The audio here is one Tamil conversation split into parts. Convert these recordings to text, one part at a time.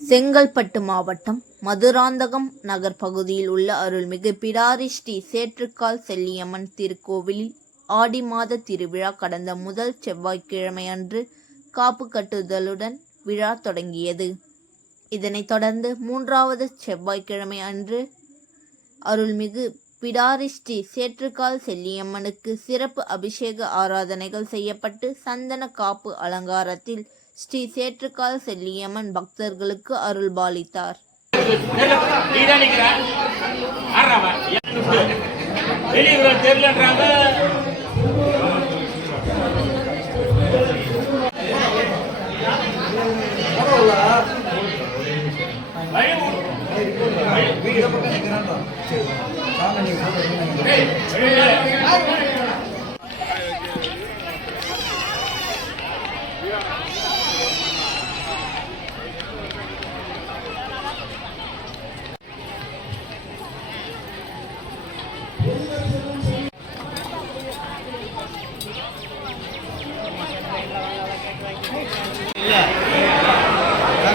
செங்கல்பட்டு மாவட்டம் மதுராந்தகம் நகர் பகுதியில் உள்ள அருள்மிகு பிடாரி ஸ்ரீ சேற்றுக்கால் செல்லியம்மன் திருக்கோவிலில் ஆடி மாத திருவிழா கடந்த முதல் செவ்வாய்க்கிழமை அன்று காப்பு கட்டுதலுடன் விழா தொடங்கியது. இதனைத் தொடர்ந்து மூன்றாவது செவ்வாய்க்கிழமை அன்று அருள்மிகு பிடாரி ஸ்ரீ சேற்றுக்கால் செல்லியம்மனுக்கு சிறப்பு அபிஷேக ஆராதனைகள் செய்யப்பட்டு சந்தன காப்பு அலங்காரத்தில் ஸ்ரீ சேற்றுக்கால் செல்லியம்மன் பக்தர்களுக்கு அருள்பாலித்தார்.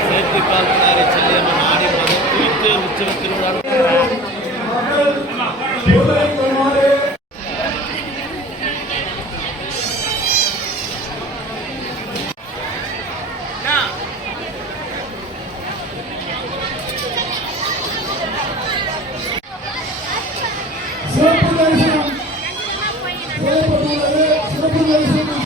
சேற்றுக்கால் செல்லியம்மன் ஆடி மாதம் உற்சவ திருவிழா